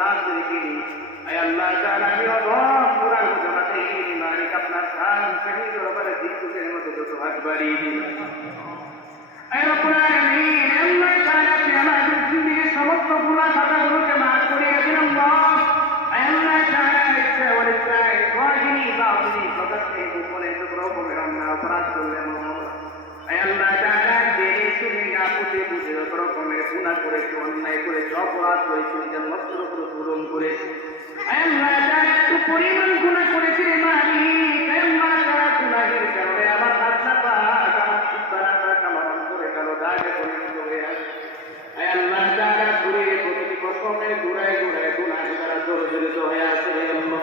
साथ रखी ऐ अल्लाह ताला আমি অধম পুরান জামাতে মালিক আপনার শান শহীদ রবের দিকের মধ্যে যত হাত বাড়িয়ে দিন ऐ রব্বুল আলামিন আল্লাহ তাআলা আপনি আমাদের জিন্দেগীর সমস্ত গুনাহ খাতাগুলোকে maaf করে দিন আল্লাহ ऐ আল্লাহ তাআলা ইচ্ছা অনিচ্ছায় ওয়াজিনি বাউনি প্রকাশ্যে গোপনে সব রকমের অপরাধ করলেন ऐ अल्लाह ताआला জেনে শুনে না বুঝে বুঝে সব রকমের গুনাহ করেছি অন্যায় করেছি অপরাধ করেছি নিজের নফসের উপর পূরণ করেছি ऐ अल्लाह ताआला এত পরিমাণ গুনাহ করেছি রে মালিক ऐ আল্লাহ তাআলা গুনাহের কারণে আমার হাত না পা আমার সুবহানাল্লাহ কামাল করে গেল দাগে পরিণত হয়ে আছে ऐ अल्लाह ताआला শরীরে প্রতিটি কসমে গুনাহে গুনাহে গুনাহে দ্বারা জর্জরিত হয়ে আছে রে আল্লাহ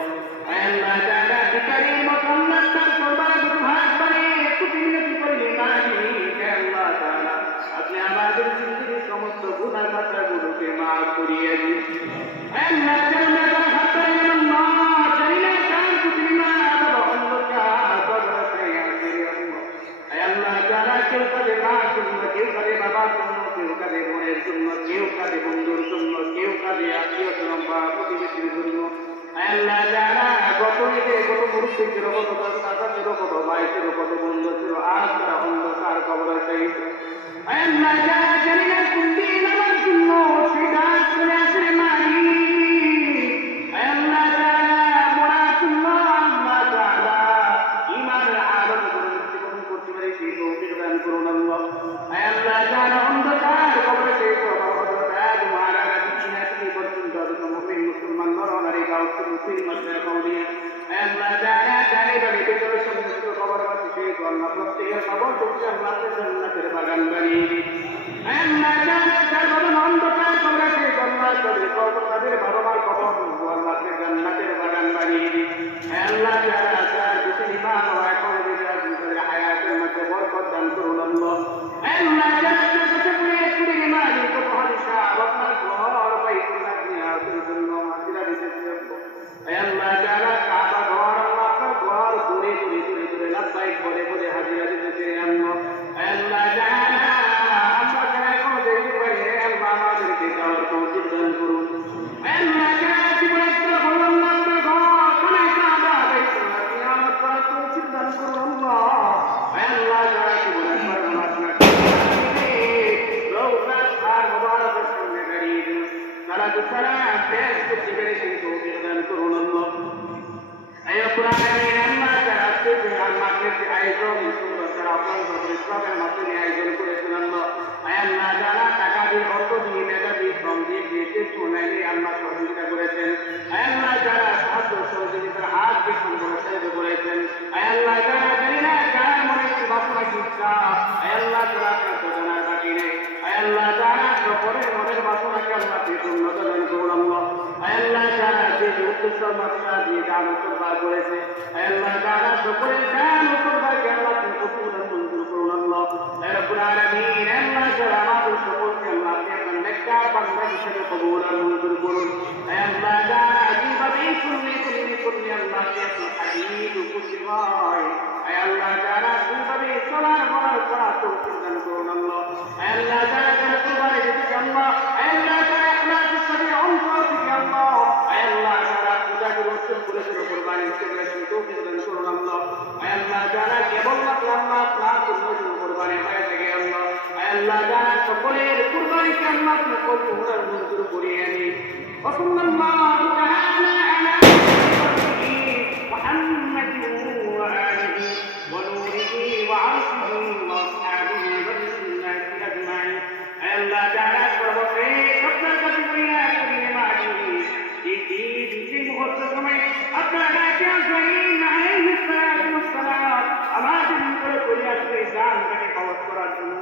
ऐ अल्लाह ताआला ভিখারী মত আল্লাহ তার দরবারে দুটো হাত বাড়িয়ে একটু বিনতি করলে মালিক ऐ अल्लाह ताआला আপনি আমাদের জিন্দেগীর সমস্ত গুনাহ খাতাগুলোকে maaf করিয়ে দিন ऐ अल्लाह ताआला হাত বাড়িয়ে আল্লাহ জানি না কার কুতিমা আদব অন্ধকার দরবারে আছে রে আল্লাহ ऐ अल्लाह ताआला কেউ কাঁদে মার জন্য কেউ কাঁদে বাবার জন্য কেউ কাঁদে বোনের জন্য কেউ কাঁদে বন্ধুর জন্য কেউ কাঁদে আত্মীয় স্বজন বা প্রতিবেশীর জন্য ऐ अल्लाह ताआला কত ঈদে কত মুরব্বী ছিল কত চাচা ছিল কত ভাই ছিল কত বন্ধু ছিল আজ তারা অন্ধকার কবরে শহীদ ऐ अल्लाह ताआला জানি না কোন দিন আমার জন্য সেটা চলে আসে রে মালিক ऐ अल्लाह ताआला মরার জন্য আল্লাহ তাআলা ঈমানের আলোক করে মৃত্যুবরণ করতে পারে সেই তৌফিক দান করুন আল্লাহ ऐ अल्लाह ताआला অন্ধকার কবরে শহীদ হযরত আদম আলাইহিস সালাম থেকে পর্যন্ত যত মুমিন মুসলমান নরনারী গাওতে মুসলমান কওমিয়া ऐ अल्लाह ताआला জানে বলে বেজল সমস্ত কবর আছে সেই আল্লাহ প্রত্যেকের কবর করতে আল্লাহকে জান্নাতের বাগান বানিয়ে দিন ऐ अल्लाह ताआला সর্বদা অন্ধকার কবরে সেই আল্লাহ করে কবর তাদের বাবার কবর আল্লাহকে জান্নাতের বাগান বানিয়ে দিন ऐ अल्लाह ताआला তার মুসলিমান ওয়া করে দিন হায়াতের মধ্যে বরকত দান করুন আল্লাহ ऐ अल्लाह ताआला কাছে পুরে মালিক কত হাদিসা আপনার ঘর বাইতুল্লাহ নিয়াতের জন্য মাসিরা দিতেছে ऐ अल्लाह ताआला কাবা ঘর আপনার ঘর ঘুরে ঘুরে ঘুরে ঘুরে লাব্বাইক বলে বলে হাজিরা দিতেছে আল্লাহ ऐ अल्लाह ताआला আমরা যারা কোনো দেরি করে আল্লাহ আমাদেরকে যাওয়ার তৌফিক দান করুন ऐ अल्लाह ताआला জীবনে একটা বড় আপনার ঘর কোনে কাবা বাইতুল্লাহ কিয়ামত পর তৌফিক দান করুন আল্লাহ ऐ अल्लाह ताआला জীবনে একবার আপনার রওজা আর মুবারকের সামনে দাঁড়িয়ে দিন সালাতু সালাম পেশ করতে পেরে সেই তৌফিক দান করুন আল্লাহ ऐ रब्बुल आलामीन আল্লাহ তাআলা আজকে আমাদের আয়োজন সুন্দর করে আপনার ইসলামের মাধ্যমে আয়োজন করেছেন আল্লাহ ऐ अल्लाह ताआला টাকা দিয়ে অর্থ দিয়ে মেধা দিয়ে শ্রম দিয়ে দিয়েছে শুনাইলে আল্লাহ সহযোগিতা করেছেন ऐ अल्लाह ताआला সাহায্য সহযোগিতার হাত দিয়ে সম্পূর্ণ সাহায্য করেছেন ऐ अल्लाह ताआला জানি না কার মনে কি বাসনা কি ইচ্ছা ऐ अल्लाह ताआলা আপনার জানার বাকি নেই ऐ अल्लाह ताआला সকলের মনের বাসনাকে আল্লাহ পূর্ণতা দান করুন আল্লাহ ऐ अल्लाह ताआला যে উদ্দেশ্য মাত্রা দিয়ে দান উৎসর্গ করেছে ऐ अल्लाह ताआला সকলের দান উৎসর্গকে আল্লাহ পূর্ণ মঞ্জুর করুন আল্লাহ ऐ রব্বুল আলামিন আল্লাহ তাআলা আমাদের সকলকে আল্লাহ আপনার নেককার বান্দা হিসেবে কবুল আর মঞ্জুর করুন ऐ अल्लाह ताआला যেভাবে করলে আল্লাহকে আপনার হাবিব খুশি হয় ऐ अल्लाह ताआला যেভাবে চলার বলার করা তৌফিক দান করুন আল্লাহ ऐ अल्लाह ताआला যারা কুরবানি দিতে আল্লাহ ऐ अल्लाह ताआলা ইখলাসের সাথে অন্তর থেকে আল্লাহ ऐ अल्लाह ताआला পূজাকে বর্জন করেছিল কুরবানি হিসেবে সেই তৌফিক দান করুন আল্লাহ ऐ अल्लाह ताआला কেবলমাত্র আল্লাহ আপনার জন্য কুরবানি হয়ে থাকে আল্লাহ ऐ अल्लाह ताआला সকলের কুরবানিকে আল্লাহ আপনার কবুল মঞ্জুর করিয়ে নিন ওয়াসাল্লাল্লাহু তাআলা আলা محمد وآله ونوره وعرشه وأصحابه والسنة أجمعين ऐ अल्लाह ताआला সর্বশেষ আপনার কাছে বলিয়া করিয়ে মাঝি এই মুহূর্ত সময় আপনার কাছে আজরাইল আলাইহিস সালাম আমাদের নিকট করে আসবে জানটাকে কবজ করার জন্য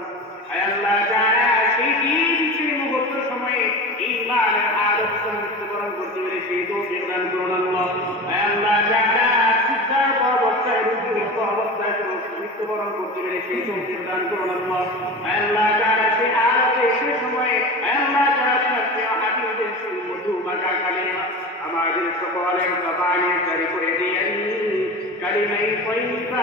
ऐ अल्लाह ताआला সেই মুহূর্ত সময়ে ঈমানের আলোক মৃত্যুবরণ করতে পেরে সেই তৌফিক দান করুন আল্লাহ ऐ अल्लाह ताआला সিদ্ধার্থ অবস্থায় রুজুমুক্ত অবস্থায় মৃত্যুবরণ করতে পেরে সেই তৌফিক দান করুন আল্লাহ ऐ अल्लाह ताआला সেই আলোকে সেই সময়ে ऐ अल्लाह ताआला আপনার প্রিয় হাবিবের সেই মধু মাখা কালিমা আমাদের সকলের জবানে জারি করে দিয়েন কালিমায়ে তাইয়্যিবা